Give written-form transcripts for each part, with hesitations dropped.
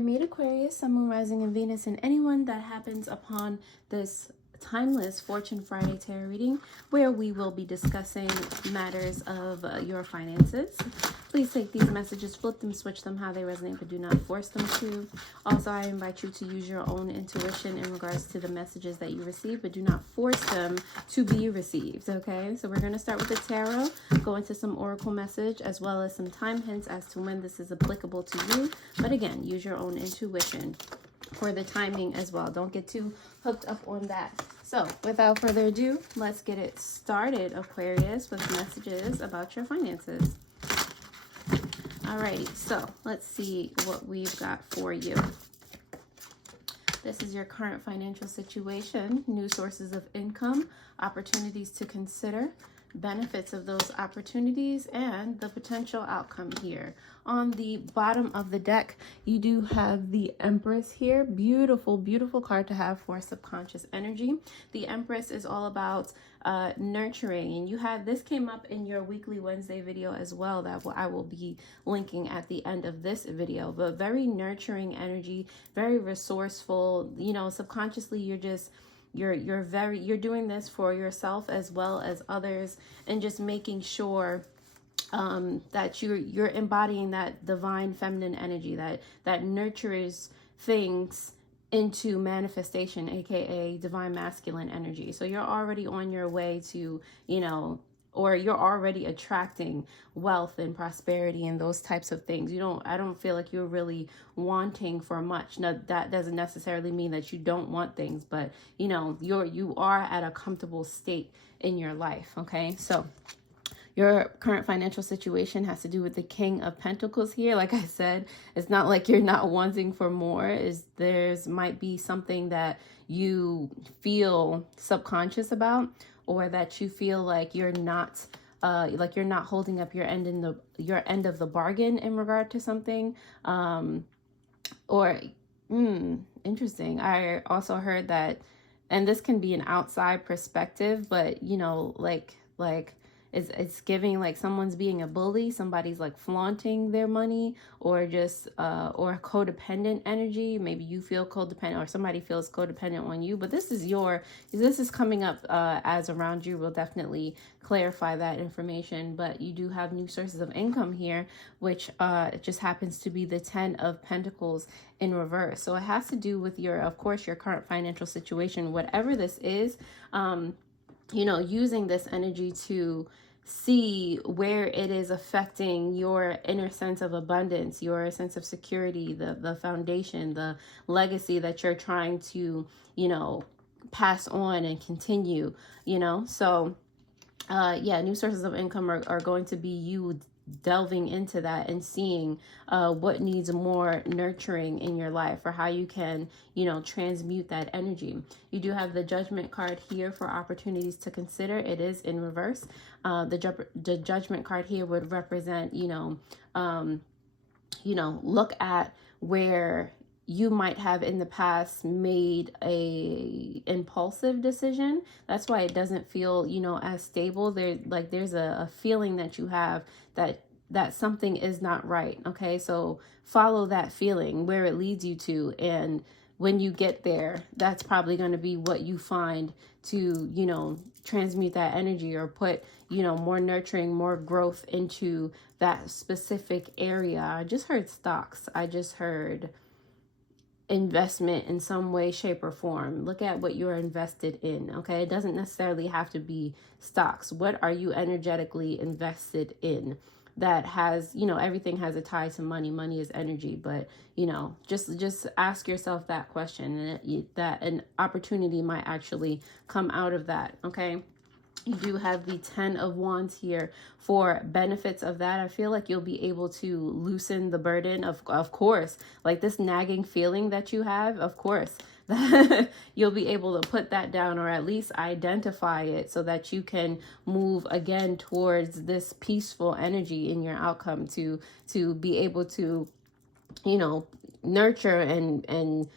Meet Aquarius, Sun, Moon, Rising, and Venus, and anyone that happens upon this timeless Fortune Friday tarot reading, where we will be discussing matters of your finances. Please take these messages, flip them, switch them how they resonate, but do not force them to. Also, I invite you to use your own intuition in regards to the messages that you receive, but do not force them to be received, okay? So we're going to start with the tarot, go into some oracle message, as well as some time hints as to when this is applicable to you. But again, use your own intuition for the timing as well. Don't get too hooked up on that. So without further ado, let's get it started, Aquarius, with messages about your finances. Alrighty, so let's see what we've got for you. This is your current financial situation, new sources of income, opportunities to consider, benefits of those opportunities, and the potential outcome here. On the bottom of the deck, you do have the Empress here. Beautiful, beautiful card to have for subconscious energy. The Empress is all about nurturing, and you had this came up in your weekly Wednesday video as well that I will be linking at the end of this video. But very nurturing energy, very resourceful. You know, subconsciously you're just you're doing this for yourself as well as others, and just making sure that you're embodying that divine feminine energy that nurtures things into manifestation, aka divine masculine energy. So you're already on your way to, you know, or you're already attracting wealth and prosperity and those types of things. I don't feel like you're really wanting for much. Now, that doesn't necessarily mean that you don't want things, but you know, you are at a comfortable state in your life. Okay, so your current financial situation has to do with the King of Pentacles here. Like I said, it's not like you're not wanting for more. There's might be something that you feel subconscious about, or that you feel like you're not holding up your end of the bargain in regard to something. Interesting. I also heard that, and this can be an outside perspective, but you know, like it's giving like someone's being a bully, somebody's like flaunting their money, or just or codependent energy. Maybe you feel codependent, or somebody feels codependent on you. But this is coming up as around you. We'll definitely clarify that information. But you do have new sources of income here, which just happens to be the 10 of Pentacles in reverse. So it has to do with of course, your current financial situation, whatever this is. You know, using this energy to see where it is affecting your inner sense of abundance, your sense of security, the foundation, the legacy that you're trying to, you know, pass on and continue, you know. So yeah, new sources of income are going to be you delving into that and seeing what needs more nurturing in your life, or how you can, you know, transmute that energy. You do have the Judgment card here for opportunities to consider. It is in reverse. The Judgment card here would represent, you know, look at where you might have in the past made a impulsive decision. That's why it doesn't feel, you know, as stable. There's a feeling that you have that something is not right. Okay, so follow that feeling where it leads you to, and when you get there, that's probably going to be what you find to, you know, transmute that energy, or put, you know, more nurturing, more growth into that specific area. I just heard stocks. I just heard investment in some way, shape, or form. Look at what you're invested in. Okay, it doesn't necessarily have to be stocks. What are you energetically invested in? That has, you know, everything has a tie to money. Money is energy, but you know, just ask yourself that question, and that an opportunity might actually come out of that. Okay, you do have the 10 of Wands here for benefits of that. I feel like you'll be able to loosen the burden of course, like this nagging feeling that you have, of course. You'll be able to put that down, or at least identify it, so that you can move again towards this peaceful energy in your outcome, to be able to, you know, nurture and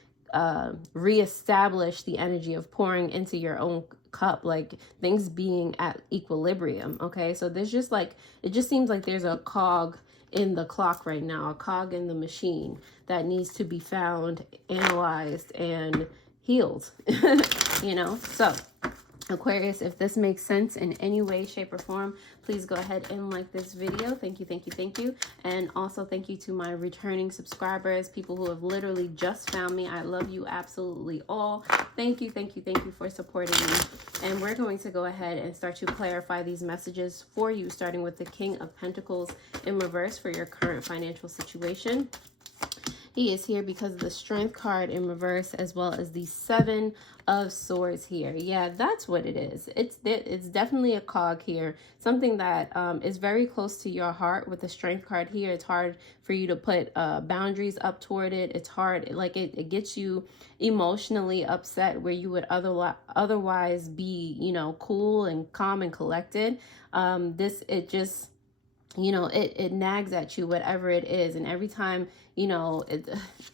reestablish the energy of pouring into your own cup, like things being at equilibrium. Okay, so there's just like, it just seems like there's a cog in the clock right now, a cog in the machine that needs to be found, analyzed, and healed. You know, so Aquarius, if this makes sense in any way, shape, or form, please go ahead and like this video. Thank you, thank you, thank you. And also thank you to my returning subscribers, people who have literally just found me. I love you absolutely all. Thank you, thank you, thank you for supporting me. And we're going to go ahead and start to clarify these messages for you, starting with the King of Pentacles in reverse for your current financial situation. He is here because of the Strength card in reverse, as well as the Seven of Swords here. Yeah, that's what it is. It's definitely a cog here, something that is very close to your heart. With the Strength card here, it's hard for you to put boundaries up toward it. It's hard, like it gets you emotionally upset where you would otherwise be, you know, cool and calm and collected. It just, you know, it nags at you, whatever it is. And every time, you know,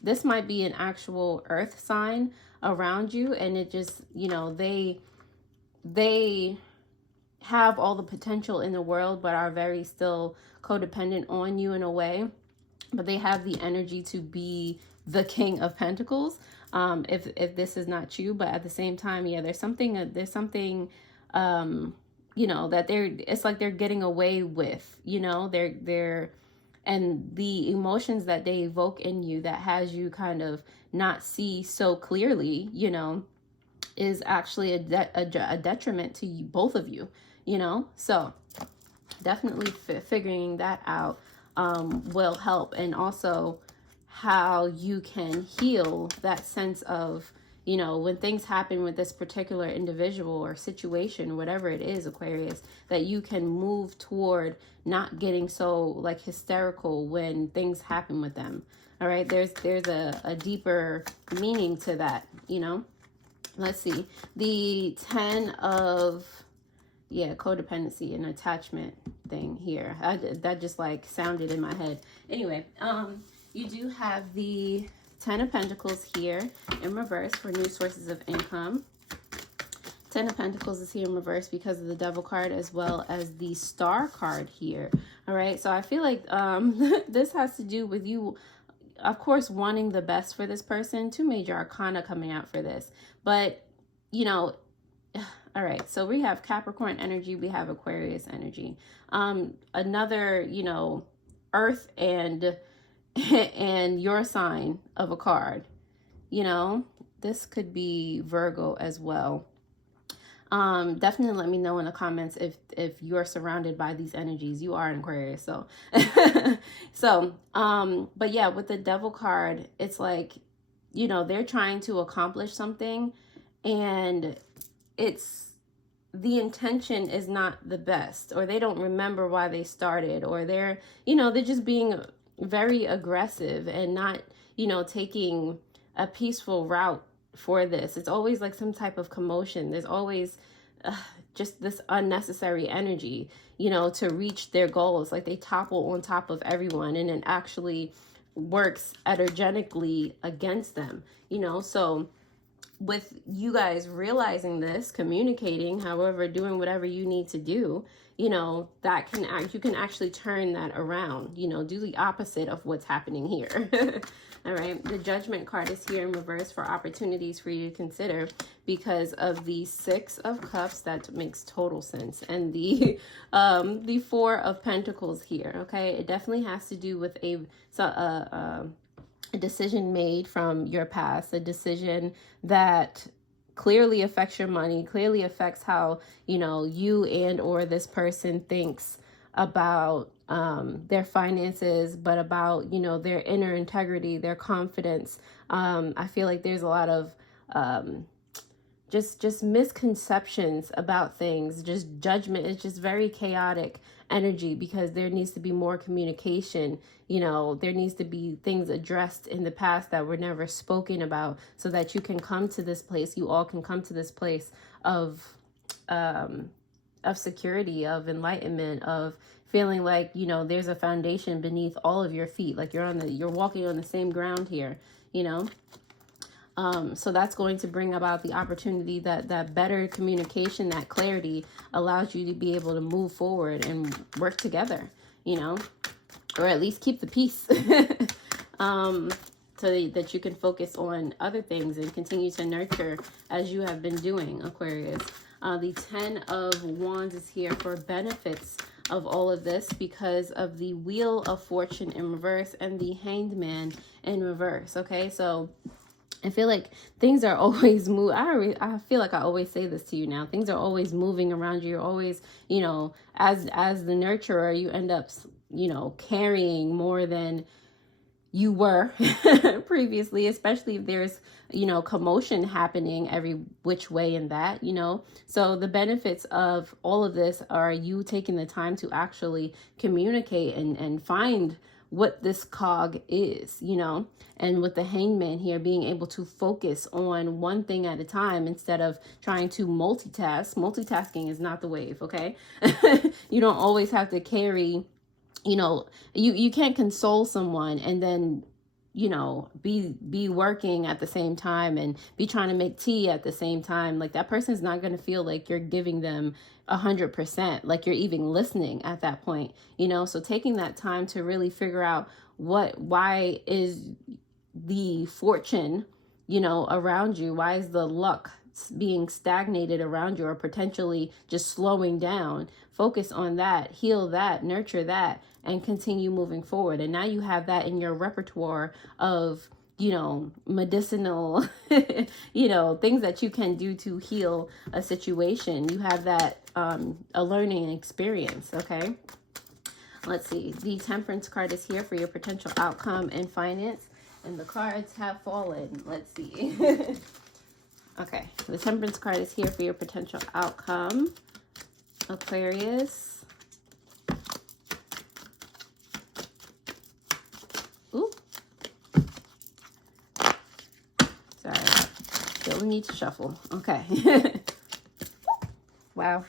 this might be an actual earth sign around you, and it just, you know, they have all the potential in the world, but are very still codependent on you in a way. But they have the energy to be the King of Pentacles, if this is not you. But at the same time, yeah, there's something you know, that it's like they're getting away with, you know, and the emotions that they evoke in you that has you kind of not see so clearly, you know, is actually a detriment to you, both of you, you know. So definitely figuring that out will help. And also how you can heal that sense of, you know, when things happen with this particular individual or situation, whatever it is, Aquarius, that you can move toward not getting so like hysterical when things happen with them. All right, there's a deeper meaning to that, you know. Let's see, the 10 of, yeah, codependency and attachment thing here. That just like sounded in my head. Anyway, you do have the 10 of Pentacles here in reverse for new sources of income. 10 of Pentacles is here in reverse because of the Devil card, as well as the Star card here. All right, so I feel like this has to do with you, of course, wanting the best for this person. Two major arcana coming out for this. But, you know, all right, so we have Capricorn energy, we have Aquarius energy. Another, you know, Earth and your sign of a card, you know, this could be Virgo as well. Definitely let me know in the comments if you're surrounded by these energies. You are an Aquarius, so but yeah, with the Devil card, it's like, you know, they're trying to accomplish something, and the intention is not the best, or they don't remember why they started, or they're, you know, they're just being very aggressive and not, you know, taking a peaceful route for this. It's always like some type of commotion. There's always just this unnecessary energy, you know, to reach their goals. Like they topple on top of everyone, and it actually works energetically against them, you know. So with you guys realizing this, communicating, however, doing whatever you need to do, you know, that can you can actually turn that around, you know, do the opposite of what's happening here. All right, the Judgment card is here in reverse for opportunities for you to consider because of the Six of Cups. That makes total sense. And the Four of Pentacles here, okay? It definitely has to do with a decision made from your past, a decision that clearly affects your money, clearly affects how, you know, you and or this person thinks about their finances, but about, you know, their inner integrity, their confidence. I feel like there's a lot of just misconceptions about things, just judgment. It's just very chaotic energy because there needs to be more communication. You know, there needs to be things addressed in the past that were never spoken about, so that you can come to this place, you all can come to this place of security, of enlightenment, of feeling like, you know, there's a foundation beneath all of your feet, like you're walking on the same ground here, you know. So that's going to bring about the opportunity that better communication, that clarity allows you to be able to move forward and work together, you know. or at least keep the peace. So that you can focus on other things and continue to nurture as you have been doing, Aquarius. The 10 of Wands is here for benefits of all of this because of the Wheel of Fortune in reverse and the Hanged Man in reverse. Okay, so I feel like things are always I feel like I always say this to you now. Things are always moving around you. You're always, you know, as the nurturer, you end up, you know, carrying more than you were previously, especially if there's, you know, commotion happening every which way in that, you know. So the benefits of all of this are you taking the time to actually communicate and find what this cog is, you know. And with the Hangman here, being able to focus on one thing at a time instead of trying to multitask. Multitasking is not the wave, okay? You don't always have to carry, you know, you can't console someone and then, you know, be working at the same time and be trying to make tea at the same time. Like, that person's not going to feel like you're giving them 100%, like you're even listening at that point, you know. So taking that time to really figure out why is the fortune, you know, around you, why is the luck being stagnated around you or potentially just slowing down. Focus on that, heal that, nurture that, and continue moving forward. And now you have that in your repertoire of, you know, medicinal, you know, things that you can do to heal a situation. You have that, a learning experience. Okay. Let's see. The Temperance card is here for your potential outcome in finance. And the cards have fallen. Let's see. Okay, the Temperance card is here for your potential outcome, Aquarius. Ooh. Sorry, still need to shuffle. Okay. Wow.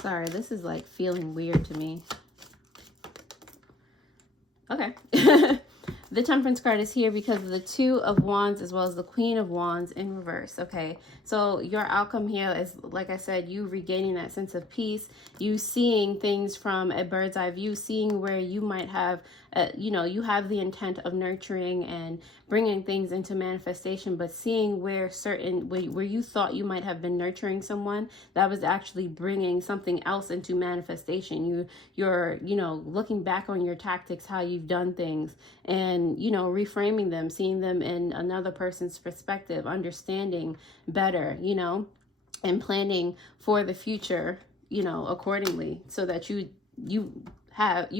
Sorry, this is like feeling weird to me. Okay. The Temperance card is here because of the Two of Wands as well as the Queen of Wands in reverse. Okay, so your outcome here is, like I said, you regaining that sense of peace, you seeing things from a bird's eye view, seeing where you might have, you know, you have the intent of nurturing and bringing things into manifestation, but seeing where where you thought you might have been nurturing someone, that was actually bringing something else into manifestation. You're, you know, looking back on your tactics, how you've done things, and, you know, reframing them, seeing them in another person's perspective, understanding better, you know, and planning for the future, you know, accordingly, so that you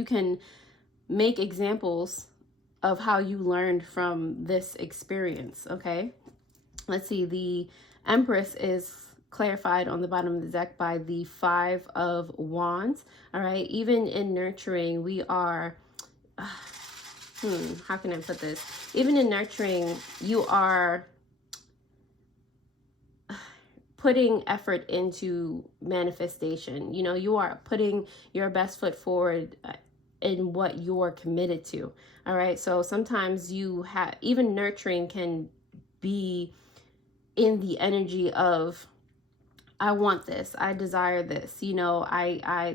can make examples of how you learned from this experience. Okay, let's see. The Empress is clarified on the bottom of the deck by the Five of Wands. All right, even in nurturing, we are how can I put this? Even in nurturing, you are putting effort into manifestation. You know, you are putting your best foot forward in what you're committed to. All right. So sometimes even nurturing can be in the energy of, I want this, I desire this, you know,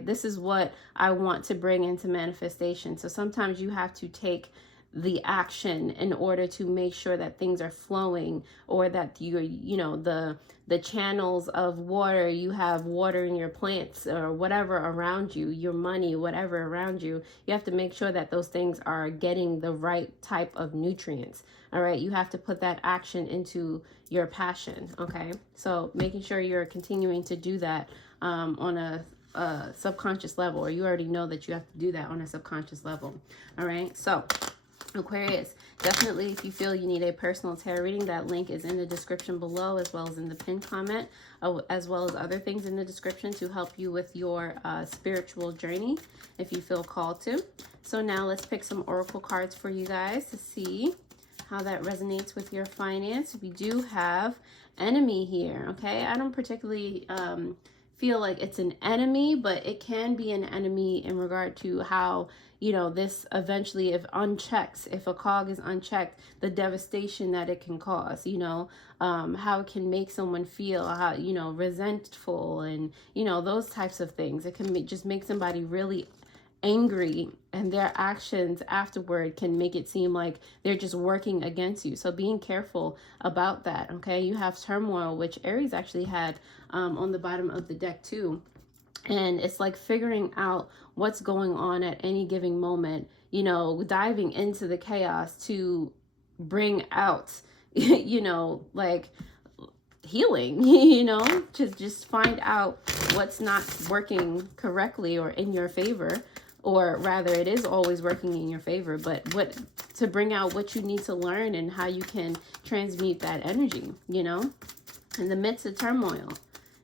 this is what I want to bring into manifestation. So sometimes you have to take the action in order to make sure that things are flowing, or that you know, the channels of water, you have water in your plants or whatever around you, your money, whatever around you, you have to make sure that those things are getting the right type of nutrients. All right, you have to put that action into your passion. Okay, so making sure you're continuing to do that on a subconscious level, or you already know that you have to do that on a subconscious level. All right, so Aquarius, definitely if you feel you need a personal tarot reading, that link is in the description below, as well as in the pinned comment, as well as other things in the description to help you with your spiritual journey if you feel called to. So now let's pick some oracle cards for you guys to see how that resonates with your finance. We do have enemy here. Okay, I don't particularly feel like it's an enemy, but it can be an enemy in regard to how, you know, this eventually, if unchecked, if a cog is unchecked, the devastation that it can cause, you know, how it can make someone feel, how, you know, resentful, and, you know, those types of things. It can just make somebody really angry, and their actions afterward can make it seem like they're just working against you. So being careful about that. Okay, you have turmoil, which Aries actually had on the bottom of the deck too. And it's like figuring out what's going on at any given moment, you know, diving into the chaos to bring out, you know, like healing, you know, to just find out what's not working correctly or in your favor, or rather it is always working in your favor, but what to bring out what you need to learn and how you can transmute that energy, you know, in the midst of turmoil.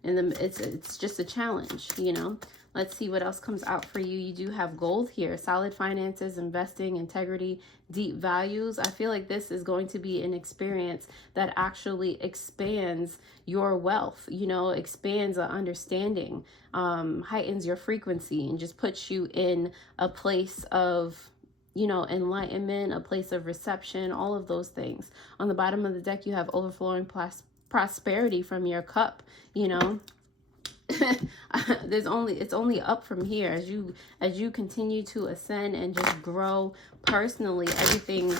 And it's just a challenge, you know. Let's see what else comes out for you. You do have gold here, solid finances, investing, integrity, deep values. I feel like this is going to be an experience that actually expands your wealth, you know, expands an understanding, heightens your frequency, and just puts you in a place of, you know, enlightenment, a place of reception, all of those things. On the bottom of the deck, you have overflowing prosperity from your cup, you know. It's only up from here as you continue to ascend and just grow personally. Everything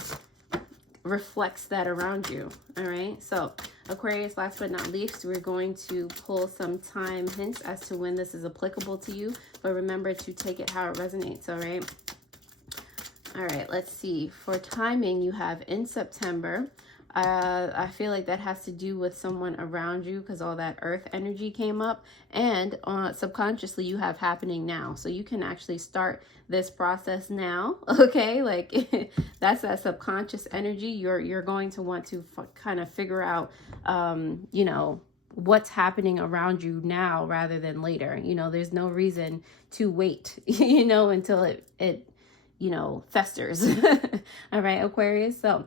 reflects that around you. All right, so Aquarius, last but not least, we're going to pull some time hints as to when this is applicable to you, but remember to take it how it resonates. All right, let's see. For timing, you have in September. I feel like that has to do with someone around you, because all that earth energy came up, and subconsciously you have happening now. So you can actually start this process now. Okay, like that's that subconscious energy. You're going to want to kind of figure out, you know, what's happening around you now rather than later. You know, there's no reason to wait, you know, until it you know, festers. All right, Aquarius. So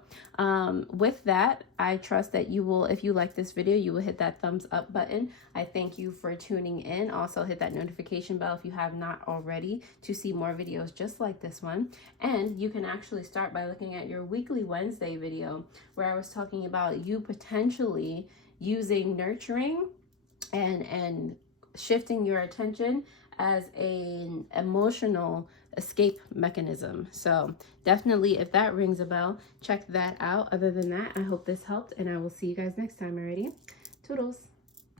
with that, I trust that you will, if you like this video, you will hit that thumbs up button. I thank you for tuning in. Also hit that notification bell if you have not already, to see more videos just like this one. And you can actually start by looking at your weekly Wednesday video, where I was talking about you potentially using nurturing and shifting your attention as an emotional escape mechanism. So definitely, if that rings a bell, check that out. Other than that, I hope this helped, and I will see you guys next time. Already, toodles.